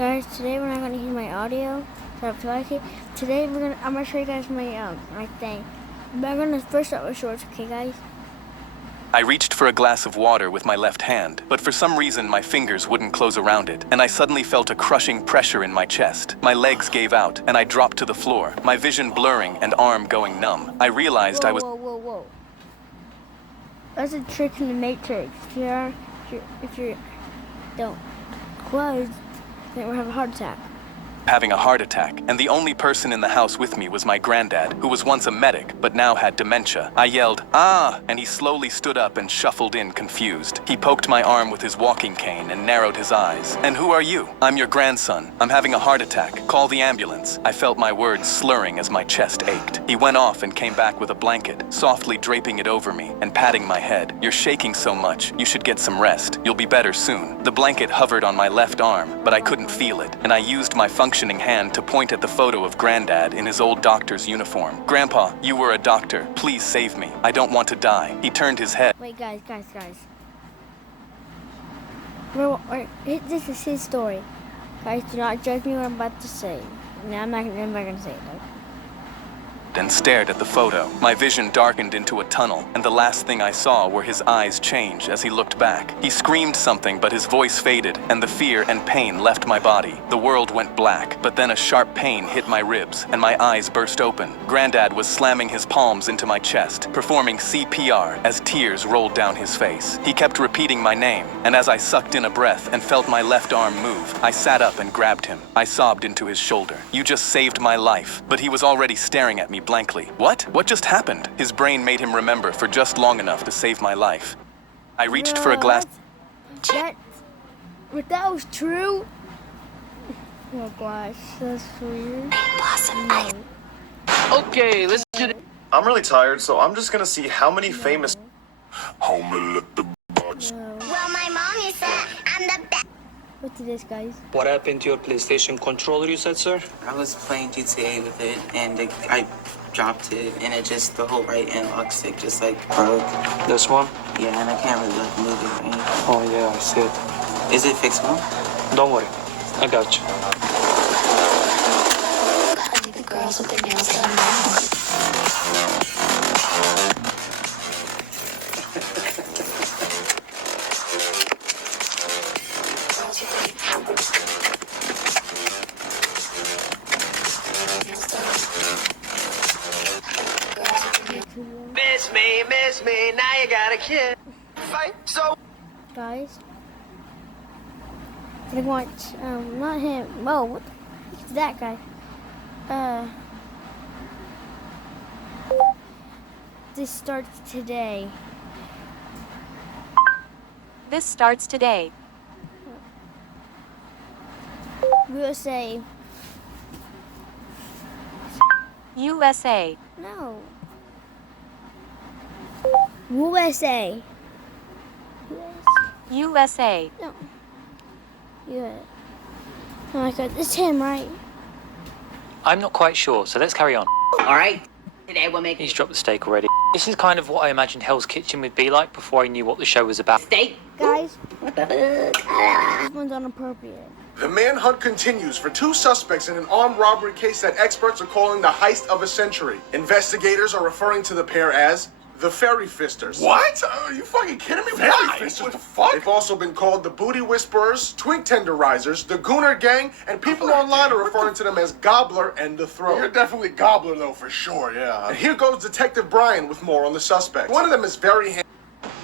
Guys, today we're not gonna use my audio. Today I'm gonna show you guys my thing. But I'm gonna first start with shorts, okay, guys? I reached for a glass of water with my left hand, but for some reason my fingers wouldn't close around it, and I suddenly felt a crushing pressure in my chest. My legs gave out, and I dropped to the floor, my vision blurring and arm going numb. I realized I was... Whoa. That's a trick in the Matrix. If you don't close, then we'll have a heart attack. having a heart attack, and the only person in the house with me was my granddad, who was once a medic, but now had dementia. I yelled, "Ah!" and he slowly stood up and shuffled in confused. He poked my arm with his walking cane and narrowed his eyes. "And who are you?" "I'm your grandson. I'm having a heart attack. Call the ambulance." I felt my words slurring as my chest ached. He went off and came back with a blanket, softly draping it over me and patting my head. "You're shaking so much. You should get some rest. You'll be better soon." The blanket hovered on my left arm, but I couldn't feel it, and I used my functioning hand to point at the photo of Granddad in his old doctor's uniform. "Grandpa, you were a doctor. Please save me. I don't want to die." He turned his head. Wait, guys. This is his story. Guys, do not judge me what I'm about to say. No, I'm not gonna say it, though. And stared at the photo. My vision darkened into a tunnel, and the last thing I saw were his eyes change as he looked back. He screamed something, but his voice faded, and the fear and pain left my body. The world went black, but then a sharp pain hit my ribs, and my eyes burst open. Granddad was slamming his palms into my chest, performing CPR as tears rolled down his face. He kept repeating my name, and as I sucked in a breath and felt my left arm move, I sat up and grabbed him. I sobbed into his shoulder. "You just saved my life." But he was already staring at me blankly. "What? What just happened?" His brain made him remember for just long enough to save my life. I reached for a glass. That was true? Oh gosh, that's weird. Okay, let's do it. I'm really tired, so I'm just gonna see how many famous... No. Well, my mommy said I'm the best. What's this, guys? What happened to your PlayStation controller, you said, sir? I was playing GTA with it, and I dropped it, and the whole right analog stick just like broke. This one? Yeah, and I can't really like move it or anything. Oh, yeah, I see it. Is it fixable? Don't worry. I got you. The girls with their nails done now. Miss me, now you got a kid. Fight so. Guys, I want, not him. Whoa, what the heck is that guy? This starts today. This starts today. USA. USA. No. USA. USA. No. Yeah. Oh my god, it's him, right? I'm not quite sure, so let's carry on. All right. Today we'll make He's dropped the steak already. This is kind of what I imagined Hell's Kitchen would be like before I knew what the show was about. steak. Guys, What the fuck? this one's inappropriate. The manhunt continues for two suspects in an armed robbery case that experts are calling the heist of a century. Investigators are referring to the pair as the Ferry Fisters. What? Are you fucking kidding me? Ferry Why? Fisters? What the fuck? They've also been called the Booty Whisperers, Twig Tenderizers, the Gooner Gang, and people online are referring to them as Gobbler and the Throat. You're definitely Gobbler, though, for sure, yeah. And here goes Detective Brian with more on the suspects. One of them is very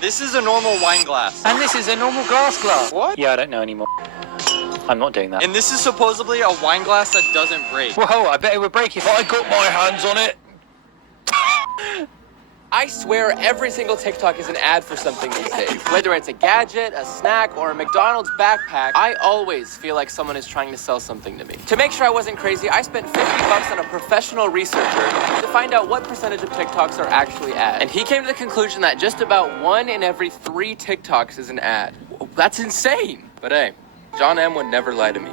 This is a normal wine glass. And this is a normal glass. What? Yeah, I don't know anymore. I'm not doing that. And this is supposedly a wine glass that doesn't break. Whoa, I bet it would break if I got my hands on it. I swear every single TikTok is an ad for something these days. Whether it's a gadget, a snack, or a McDonald's backpack, I always feel like someone is trying to sell something to me. To make sure I wasn't crazy, I spent $50 on a professional researcher to find out what percentage of TikToks are actually ads. And he came to the conclusion that just about 1 in every 3 TikToks is an ad. That's insane. But hey, John M. would never lie to me.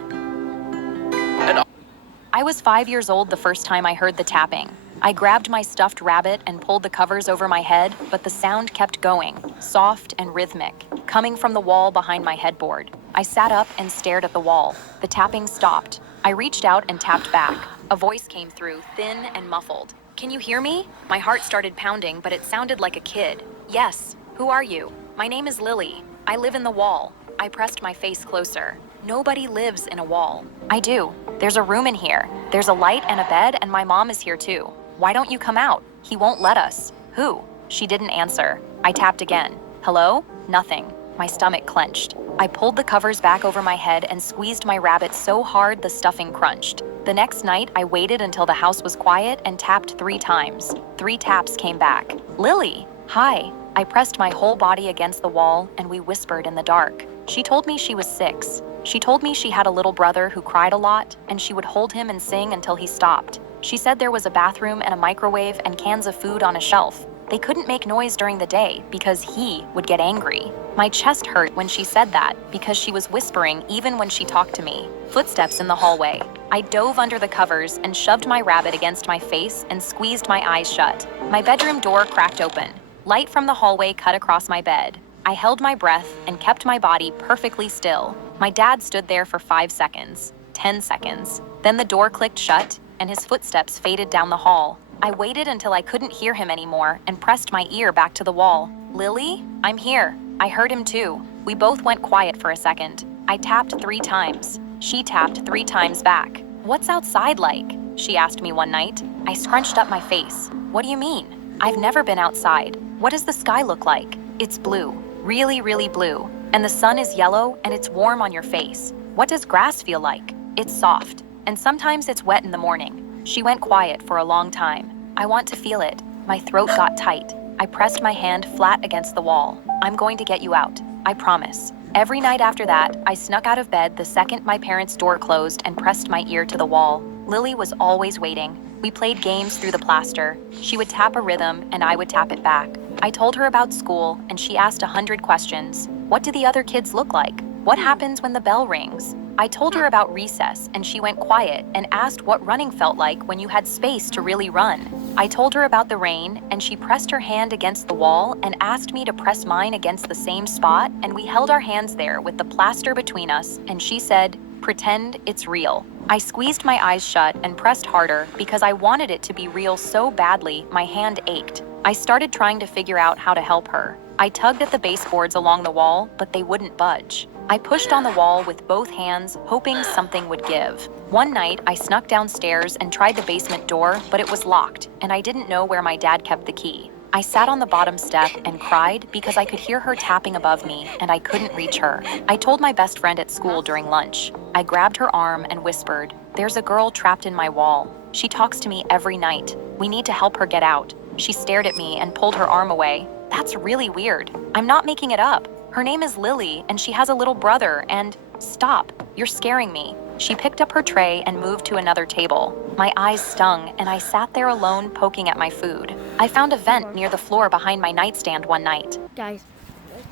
I was 5 years old the first time I heard the tapping. I grabbed my stuffed rabbit and pulled the covers over my head, but the sound kept going, soft and rhythmic, coming from the wall behind my headboard. I sat up and stared at the wall. The tapping stopped. I reached out and tapped back. A voice came through, thin and muffled. Can you hear me? My heart started pounding, but it sounded like a kid. Yes. Who are you? My name is Lily. I live in the wall. I pressed my face closer. Nobody lives in a wall. I do. There's a room in here. There's a light and a bed, and my mom is here too. Why don't you come out? He won't let us. Who? She didn't answer. I tapped again. Hello? Nothing. My stomach clenched. I pulled the covers back over my head and squeezed my rabbit so hard the stuffing crunched. The next night, I waited until the house was quiet and tapped 3 times. 3 taps came back. Lily! Hi. I pressed my whole body against the wall, and we whispered in the dark. She told me she was 6. She told me she had a little brother who cried a lot, and she would hold him and sing until he stopped. She said there was a bathroom and a microwave and cans of food on a shelf. They couldn't make noise during the day because he would get angry. My chest hurt when she said that because she was whispering even when she talked to me. Footsteps in the hallway. I dove under the covers and shoved my rabbit against my face and squeezed my eyes shut. My bedroom door cracked open. Light from the hallway cut across my bed. I held my breath and kept my body perfectly still. My dad stood there for 5 seconds, 10 seconds. Then the door clicked shut and his footsteps faded down the hall. I waited until I couldn't hear him anymore and pressed my ear back to the wall. Lily? I'm here. I heard him too. We both went quiet for a second. I tapped 3 times. She tapped 3 times back. What's outside like? She asked me one night. I scrunched up my face. What do you mean? I've never been outside. What does the sky look like? It's blue. Really, really blue. And the sun is yellow and it's warm on your face. What does grass feel like? It's soft. And sometimes it's wet in the morning. She went quiet for a long time. I want to feel it. My throat got tight. I pressed my hand flat against the wall. I'm going to get you out. I promise. Every night after that, I snuck out of bed the second my parents' door closed and pressed my ear to the wall. Lily was always waiting. We played games through the plaster. She would tap a rhythm and I would tap it back. I told her about school and she asked 100 questions. What do the other kids look like? What happens when the bell rings? I told her about recess and she went quiet and asked what running felt like when you had space to really run. I told her about the rain and she pressed her hand against the wall and asked me to press mine against the same spot, and we held our hands there with the plaster between us and she said, "Pretend it's real." I squeezed my eyes shut and pressed harder because I wanted it to be real so badly my hand ached. I started trying to figure out how to help her. I tugged at the baseboards along the wall, but they wouldn't budge. I pushed on the wall with both hands, hoping something would give. One night, I snuck downstairs and tried the basement door, but it was locked, and I didn't know where my dad kept the key. I sat on the bottom step and cried because I could hear her tapping above me, and I couldn't reach her. I told my best friend at school during lunch. I grabbed her arm and whispered, "There's a girl trapped in my wall. She talks to me every night. We need to help her get out." She stared at me and pulled her arm away. "That's really weird. I'm not making it up. Her name is Lily, and she has a little brother, and..." "Stop. You're scaring me." She picked up her tray and moved to another table. My eyes stung, and I sat there alone poking at my food. I found a vent near the floor behind my nightstand one night. Guys,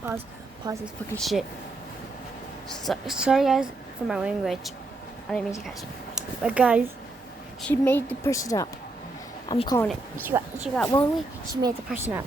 pause this fucking shit. Sorry guys for my language. I didn't mean to catch it. But guys, she made the person up. I'm calling it. She got lonely, she made the person up.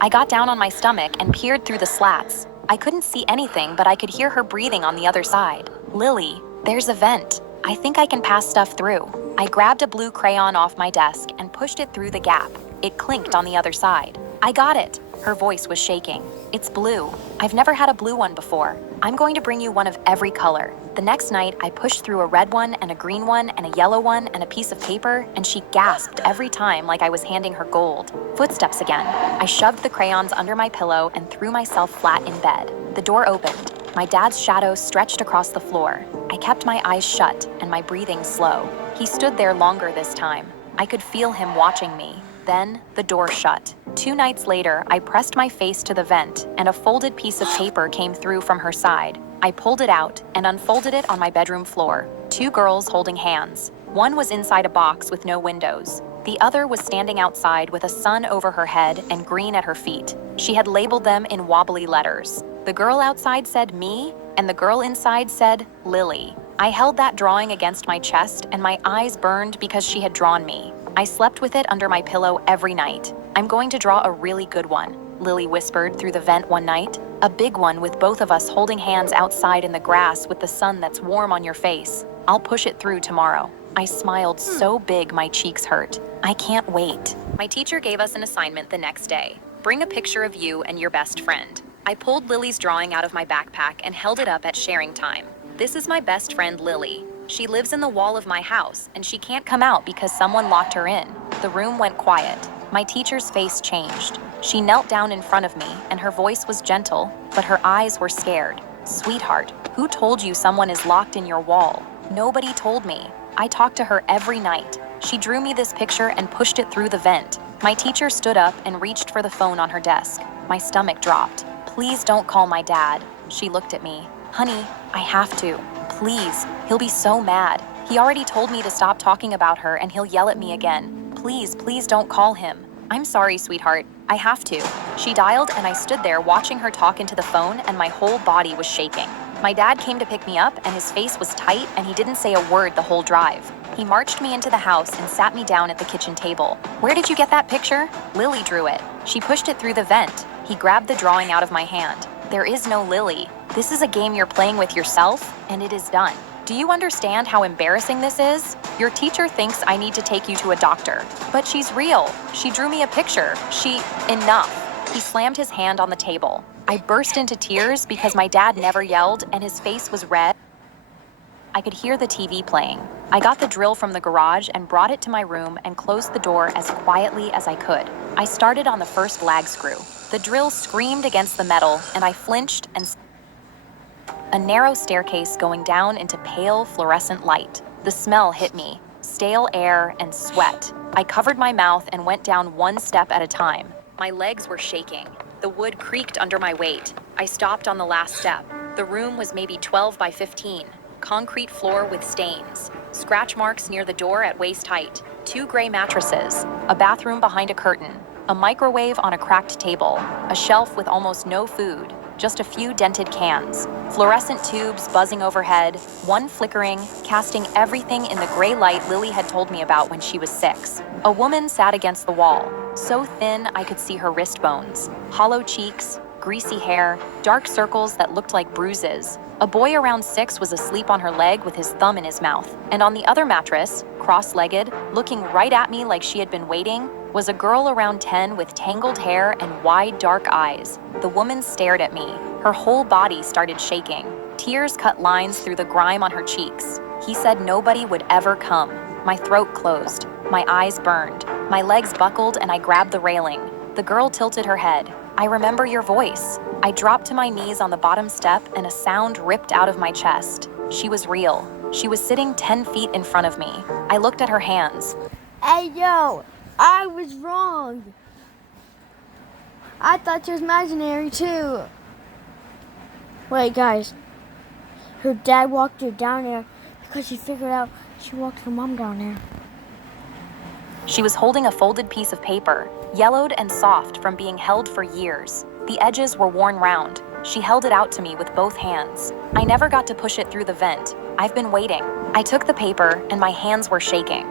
I got down on my stomach and peered through the slats. I couldn't see anything, but I could hear her breathing on the other side. "Lily, there's a vent. I think I can pass stuff through." I grabbed a blue crayon off my desk and pushed it through the gap. It clinked on the other side. "I got it." Her voice was shaking. "It's blue. I've never had a blue one before. I'm going to bring you one of every color." The next night, I pushed through a red one and a green one and a yellow one and a piece of paper, and she gasped every time like I was handing her gold. Footsteps again. I shoved the crayons under my pillow and threw myself flat in bed. The door opened. My dad's shadow stretched across the floor. I kept my eyes shut and my breathing slow. He stood there longer this time. I could feel him watching me. Then the door shut. 2 nights later, I pressed my face to the vent and a folded piece of paper came through from her side. I pulled it out and unfolded it on my bedroom floor. 2 girls holding hands. One was inside a box with no windows. The other was standing outside with a sun over her head and green at her feet. She had labeled them in wobbly letters. The girl outside said me, and the girl inside said Lily. I held that drawing against my chest and my eyes burned because she had drawn me. I slept with it under my pillow every night. I'm going to draw a really good one. Lily whispered through the vent one night. A big one with both of us holding hands outside in the grass with the sun that's warm on your face. I'll push it through tomorrow. I smiled so big my cheeks hurt. I can't wait. My teacher gave us an assignment the next day. Bring a picture of you and your best friend. I pulled Lily's drawing out of my backpack and held it up at sharing time. This is my best friend Lily. She lives in the wall of my house and she can't come out because someone locked her in. The room went quiet. My teacher's face changed. She knelt down in front of me and her voice was gentle, but her eyes were scared. Sweetheart, who told you someone is locked in your wall? Nobody told me. I talked to her every night. She drew me this picture and pushed it through the vent. My teacher stood up and reached for the phone on her desk. My stomach dropped. Please don't call my dad. She looked at me. Honey, I have to. Please, he'll be so mad. He already told me to stop talking about her and he'll yell at me again. Please, please don't call him. I'm sorry, sweetheart. I have to. She dialed and I stood there watching her talk into the phone and my whole body was shaking. My dad came to pick me up and his face was tight and he didn't say a word the whole drive. He marched me into the house and sat me down at the kitchen table. Where did you get that picture? Lily drew it. She pushed it through the vent. He grabbed the drawing out of my hand. There is no Lily. This is a game you're playing with yourself, and it is done. Do you understand how embarrassing this is? Your teacher thinks I need to take you to a doctor, but she's real. She drew me a picture. Enough. He slammed his hand on the table. I burst into tears because my dad never yelled and his face was red. I could hear the TV playing. I got the drill from the garage and brought it to my room and closed the door as quietly as I could. I started on the first lag screw. The drill screamed against the metal and I flinched and a narrow staircase going down into pale fluorescent light. The smell hit me, stale air and sweat. I covered my mouth and went down one step at a time. My legs were shaking. The wood creaked under my weight. I stopped on the last step. The room was maybe 12 by 15. Concrete floor with stains. Scratch marks near the door at waist height. 2 gray mattresses. A bathroom behind a curtain. A microwave on a cracked table. A shelf with almost no food. Just a few dented cans. Fluorescent tubes buzzing overhead. One flickering, casting everything in the gray light Lily had told me about when she was 6. A woman sat against the wall. So thin I could see her wrist bones. Hollow cheeks. Greasy hair. Dark circles that looked like bruises. A boy around 6 was asleep on her leg with his thumb in his mouth. And on the other mattress, cross-legged, looking right at me like she had been waiting, was a girl around 10 with tangled hair and wide, dark eyes. The woman stared at me. Her whole body started shaking. Tears cut lines through the grime on her cheeks. He said nobody would ever come. My throat closed. My eyes burned. My legs buckled and I grabbed the railing. The girl tilted her head. I remember your voice. I dropped to my knees on the bottom step and a sound ripped out of my chest. She was real. She was sitting 10 feet in front of me. I looked at her hands. Hey, yo, I was wrong. I thought she was imaginary too. Wait, guys. Her dad walked her down there because she figured out she walked her mom down there. She was holding a folded piece of paper, yellowed and soft from being held for years. The edges were worn round. She held it out to me with both hands. I never got to push it through the vent. I've been waiting. I took the paper and my hands were shaking.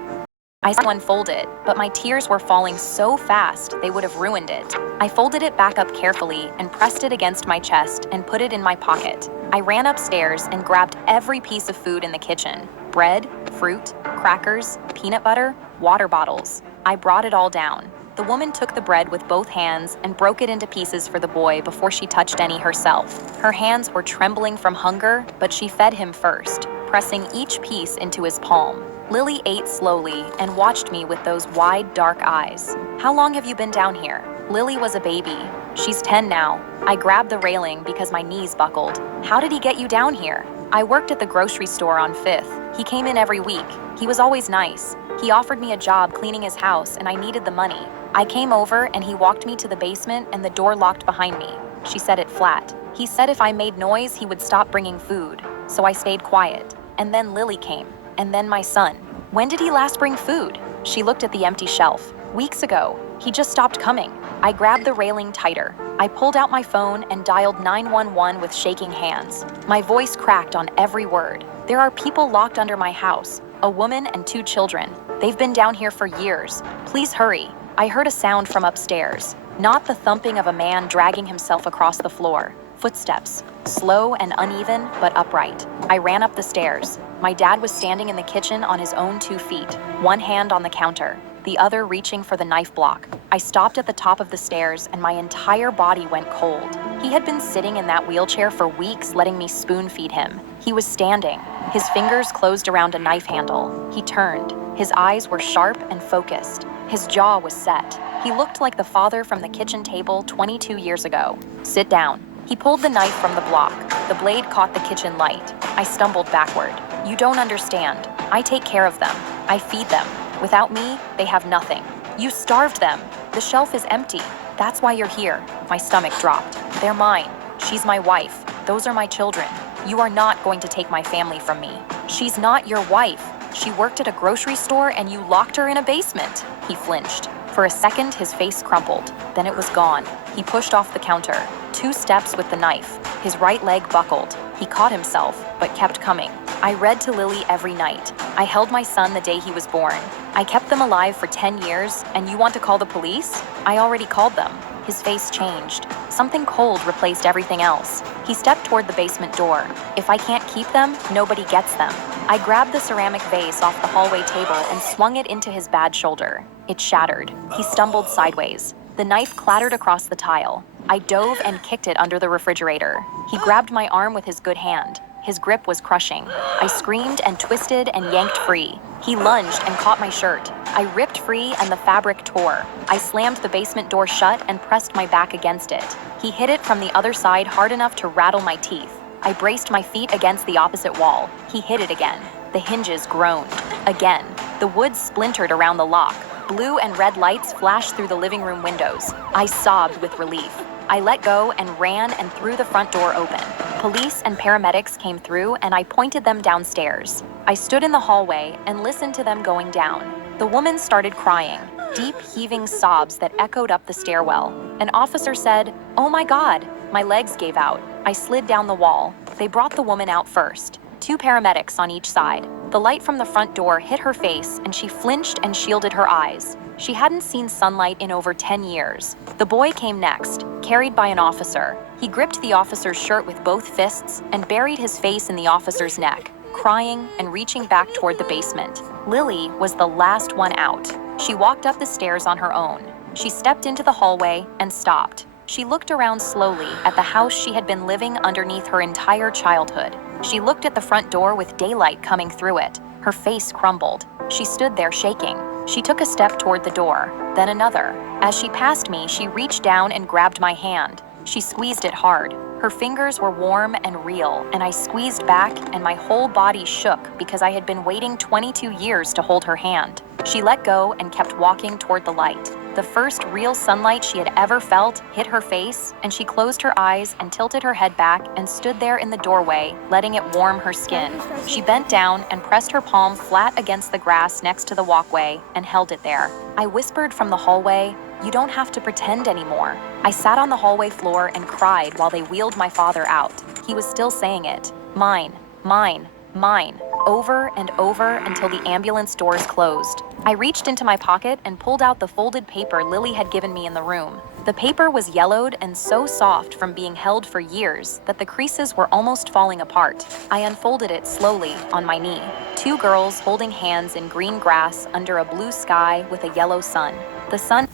I saw one fold it, but my tears were falling so fast they would have ruined it. I folded it back up carefully and pressed it against my chest and put it in my pocket. I ran upstairs and grabbed every piece of food in the kitchen. Bread, fruit, crackers, peanut butter, water bottles. I brought it all down. The woman took the bread with both hands and broke it into pieces for the boy before she touched any herself. Her hands were trembling from hunger, but she fed him first, pressing each piece into his palm. Lily ate slowly and watched me with those wide, dark eyes. How long have you been down here? Lily was a baby. She's 10 now. I grabbed the railing because my knees buckled. How did he get you down here? I worked at the grocery store on 5th. He came in every week. He was always nice. He offered me a job cleaning his house and I needed the money. I came over and he walked me to the basement and the door locked behind me. She said it flat. He said if I made noise, he would stop bringing food. So I stayed quiet. And then Lily came. And then my son. When did he last bring food? She looked at the empty shelf. Weeks ago. He just stopped coming. I grabbed the railing tighter. I pulled out my phone and dialed 911 with shaking hands. My voice cracked on every word. There are people locked under my house. A woman and 2 children. They've been down here for years. Please hurry. I heard a sound from upstairs. Not the thumping of a man dragging himself across the floor. Footsteps, slow and uneven, but upright. I ran up the stairs. My dad was standing in the kitchen on his own 2 feet, one hand on the counter, the other reaching for the knife block. I stopped at the top of the stairs and my entire body went cold. He had been sitting in that wheelchair for weeks, letting me spoon feed him. He was standing, his fingers closed around a knife handle. He turned. His eyes were sharp and focused. His jaw was set. He looked like the father from the kitchen table 22 years ago. Sit down. He pulled the knife from the block. The blade caught the kitchen light. I stumbled backward. You don't understand. I take care of them. I feed them. Without me, they have nothing. You starved them. The shelf is empty. That's why you're here. My stomach dropped. They're mine. She's my wife. Those are my children. You are not going to take my family from me. She's not your wife. She worked at a grocery store and you locked her in a basement. He flinched. For a second, his face crumpled. Then it was gone. He pushed off the counter. 2 steps with the knife. His right leg buckled. He caught himself, but kept coming. I read to Lily every night. I held my son the day he was born. I kept them alive for 10 years, and you want to call the police? I already called them. His face changed. Something cold replaced everything else. He stepped toward the basement door. If I can't keep them, nobody gets them. I grabbed the ceramic vase off the hallway table and swung it into his bad shoulder. It shattered. He stumbled sideways. The knife clattered across the tile. I dove and kicked it under the refrigerator. He grabbed my arm with his good hand. His grip was crushing. I screamed and twisted and yanked free. He lunged and caught my shirt. I ripped free and the fabric tore. I slammed the basement door shut and pressed my back against it. He hit it from the other side hard enough to rattle my teeth. I braced my feet against the opposite wall. He hit it again. The hinges groaned. Again. The wood splintered around the lock. Blue and red lights flashed through the living room windows. I sobbed with relief. I let go and ran and threw the front door open. Police and paramedics came through and I pointed them downstairs. I stood in the hallway and listened to them going down. The woman started crying, deep heaving sobs that echoed up the stairwell. An officer said, "Oh my God." My legs gave out. I slid down the wall. They brought the woman out first. 2 paramedics on each side. The light from the front door hit her face and she flinched and shielded her eyes. She hadn't seen sunlight in over 10 years. The boy came next, carried by an officer. He gripped the officer's shirt with both fists and buried his face in the officer's neck, crying and reaching back toward the basement. Lily was the last one out. She walked up the stairs on her own. She stepped into the hallway and stopped. She looked around slowly at the house she had been living underneath her entire childhood. She looked at the front door with daylight coming through it. Her face crumbled. She stood there shaking. She took a step toward the door, then another. As she passed me, she reached down and grabbed my hand. She squeezed it hard. Her fingers were warm and real, and I squeezed back and my whole body shook because I had been waiting 22 years to hold her hand. She let go and kept walking toward the light. The first real sunlight she had ever felt hit her face, and she closed her eyes and tilted her head back and stood there in the doorway, letting it warm her skin. She bent down and pressed her palm flat against the grass next to the walkway and held it there. I whispered from the hallway, "You don't have to pretend anymore." I sat on the hallway floor and cried while they wheeled my father out. He was still saying it. "Mine, mine, mine," over and over until the ambulance doors closed. I reached into my pocket and pulled out the folded paper Lily had given me in the room. The paper was yellowed and so soft from being held for years that the creases were almost falling apart. I unfolded it slowly on my knee. 2 girls holding hands in green grass under a blue sky with a yellow sun. The sun...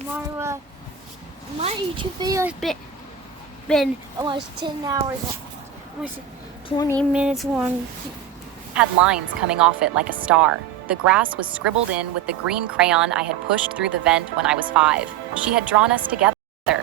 Marwa, my YouTube video has been almost 10 hours, almost 20 minutes long. Had lines coming off it like a star. The grass was scribbled in with the green crayon I had pushed through the vent when I was 5. She had drawn us together.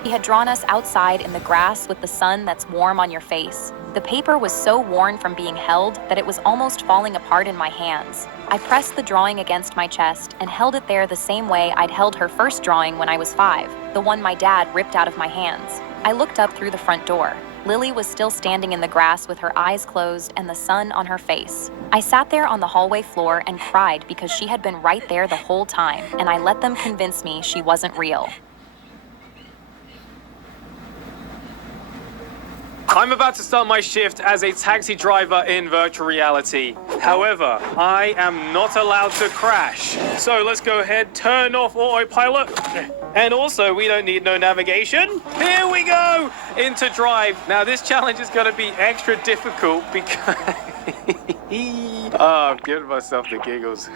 He had drawn us outside in the grass with the sun that's warm on your face. The paper was so worn from being held that it was almost falling apart in my hands. I pressed the drawing against my chest and held it there the same way I'd held her first drawing when I was 5, the one my dad ripped out of my hands. I looked up through the front door. Lily was still standing in the grass with her eyes closed and the sun on her face. I sat there on the hallway floor and cried because she had been right there the whole time, and I let them convince me she wasn't real. I'm about to start my shift as a taxi driver in virtual reality. However, I am not allowed to crash. So let's go ahead, turn off autopilot. And also, we don't need no navigation. Here we go into drive. Now, this challenge is going to be extra difficult because... I'm giving myself the giggles.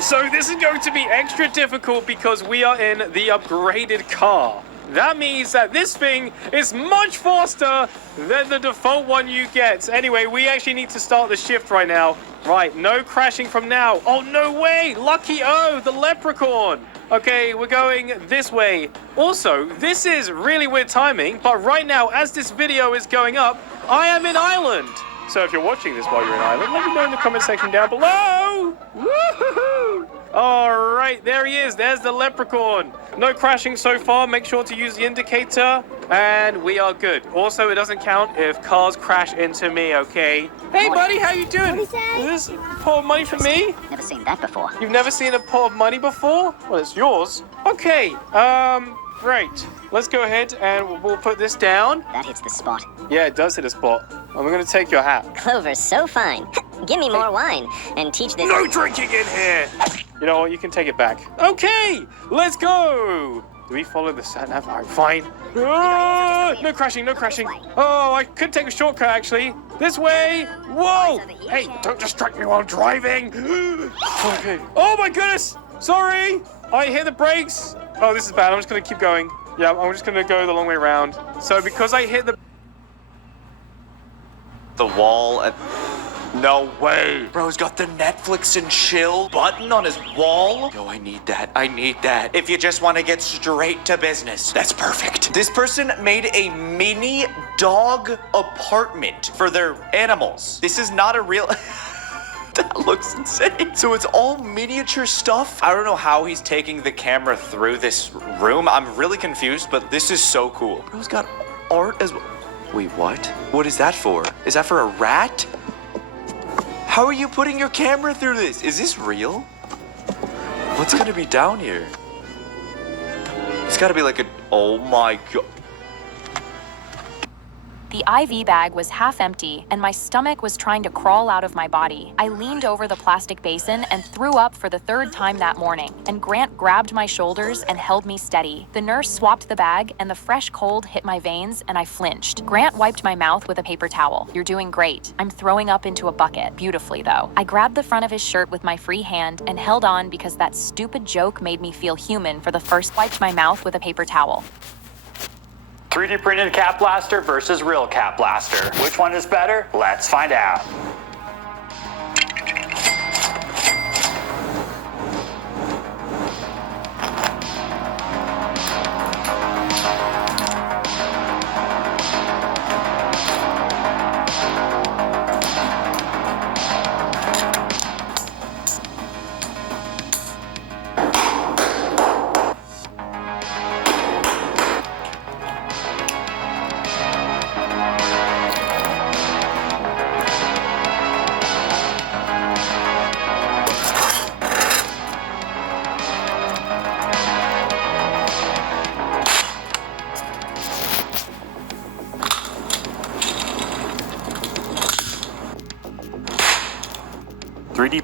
So this is going to be extra difficult because we are in the upgraded car. That means that this thing is much faster than the default one you get. Anyway, we actually need to start the shift right now. Right, no crashing from now. Oh, no way! Lucky O, the leprechaun! Okay, we're going this way. Also, this is really weird timing, but right now, as this video is going up, I am in Ireland. So if you're watching this while you're in Ireland, let me know in the comment section down below. Woohoo! All right, there he is. There's the leprechaun. No crashing so far. Make sure to use the indicator, and we are good. Also, it doesn't count if cars crash into me, okay? Hey, buddy, how you doing? Is this a pot of money for me? Never seen that before. You've never seen a pot of money before? Well, it's yours. Okay, right. Let's go ahead and we'll put this down. That hits the spot. Yeah, it does hit a spot. I'm gonna take your hat. Clover's so fine. Give me more wine and teach this. No drinking in here! You know what? You can take it back. Okay, let's go! Do we follow the sat-nav? All right, fine. Ah, no crashing, no crashing. Oh, I could take a shortcut, actually. This way. Whoa! Hey, don't distract me while I'm driving. Okay. Oh, my goodness! Sorry! I hit the brakes. Oh, this is bad. I'm just going to keep going. Yeah, I'm just going to go the long way around. So because I hit the wall at... No way! Bro's got the Netflix and chill button on his wall? Yo, I need that. I need that. If you just want to get straight to business. That's perfect. This person made a mini dog apartment for their animals. This is not a real... That looks insane. So it's all miniature stuff? I don't know how he's taking the camera through this room. I'm really confused, but this is so cool. Bro's got art as well. Wait, what? What is that for? Is that for a rat? How are you putting your camera through this? Is this real? What's gonna be down here? It's gotta be like a... Oh my god. The IV bag was half empty, and my stomach was trying to crawl out of my body. I leaned over the plastic basin and threw up for the third time that morning, and Grant grabbed my shoulders and held me steady. The nurse swapped the bag, and the fresh cold hit my veins, and I flinched. Grant wiped my mouth with a paper towel. You're doing great. I'm throwing up into a bucket. Beautifully, though. I grabbed the front of his shirt with my free hand and held on because that stupid joke made me feel human for the first. Wiped my mouth with a paper towel. 3D printed Cat Blaster versus real Cat Blaster. Which one is better? Let's find out.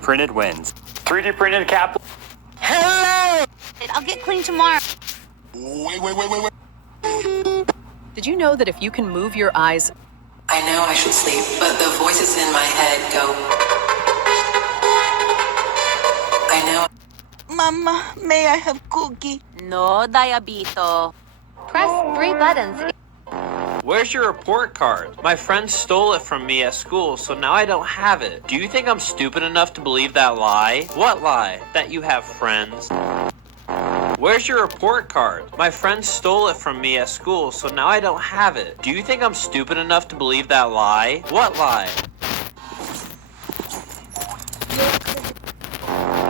Printed wins. 3D printed Cat. Hello! I'll get clean tomorrow. Wait. Did you know that if you can move your eyes... I know I should sleep, but the voices in my head go... I know... Mama, may I have cookie? No, Diabito. Press 3 buttons. Where's your report card? My friend stole it from me at school, so now I don't have it. Do you think I'm stupid enough to believe that lie? What lie? That you have friends? Where's your report card? My friend stole it from me at school, so now I don't have it. Do you think I'm stupid enough to believe that lie? What lie?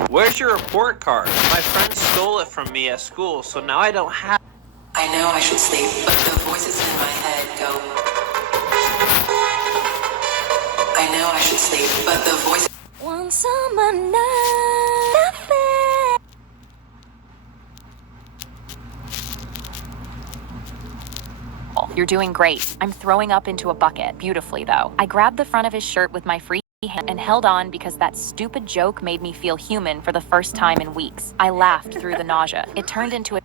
Where's your report card? My friend stole it from me at school, so now I don't have it. I know I should sleep, but the voices in my head go... I know I should sleep, but the voice... One summer night. You're doing great. I'm throwing up into a bucket. Beautifully, though. I grabbed the front of his shirt with my free hand and held on because that stupid joke made me feel human for the first time in weeks. I laughed through the nausea. It turned into a...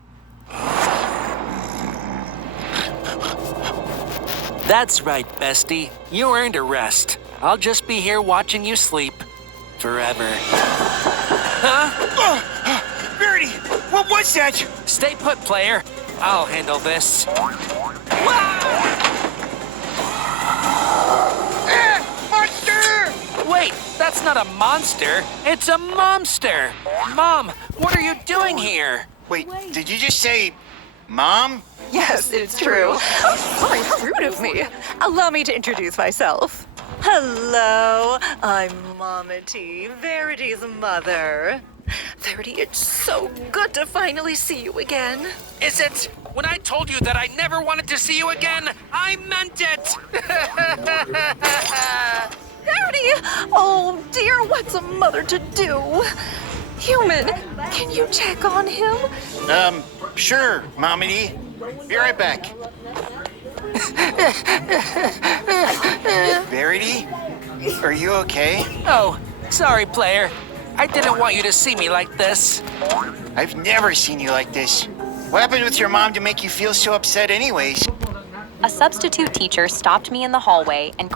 That's right, bestie. You earned a rest. I'll just be here watching you sleep. Forever. Huh? Verity, what was that? Stay put, player. I'll handle this. Monster! Wait, that's not a monster. It's a momster. Mom, what are you doing here? Wait, did you just say Mom? Yes, it's true. Oh, sorry, how rude of me. Allow me to introduce myself. Hello, I'm Mama T, Verity's mother. Verity, it's so good to finally see you again. Is it? When I told you that I never wanted to see you again, I meant it! Verity! Oh dear, what's a mother to do? Human, can you check on him? Sure, Mommy. Be right back. Verity? Are you okay? Oh, sorry, player. I didn't want you to see me like this. I've never seen you like this. What happened with your mom to make you feel so upset anyways? A substitute teacher stopped me in the hallway and